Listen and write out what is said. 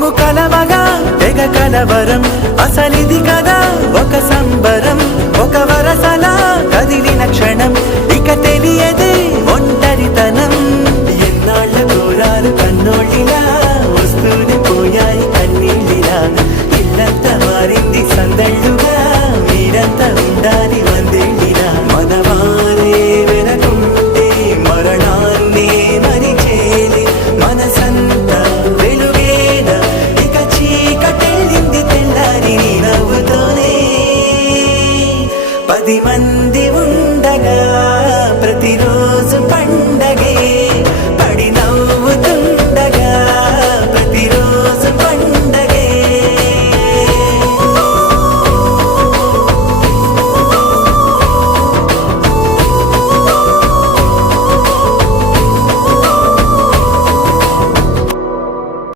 మేము కలవగా తెగ కలవరం అసలిది కదా ఒక సంబరం ఒక వరసలా కదిలిన క్షణం ఇక తెలియదే ఒంటరితనం ఎన్నాళ్ళ దూరాలు కన్నోళ్ళి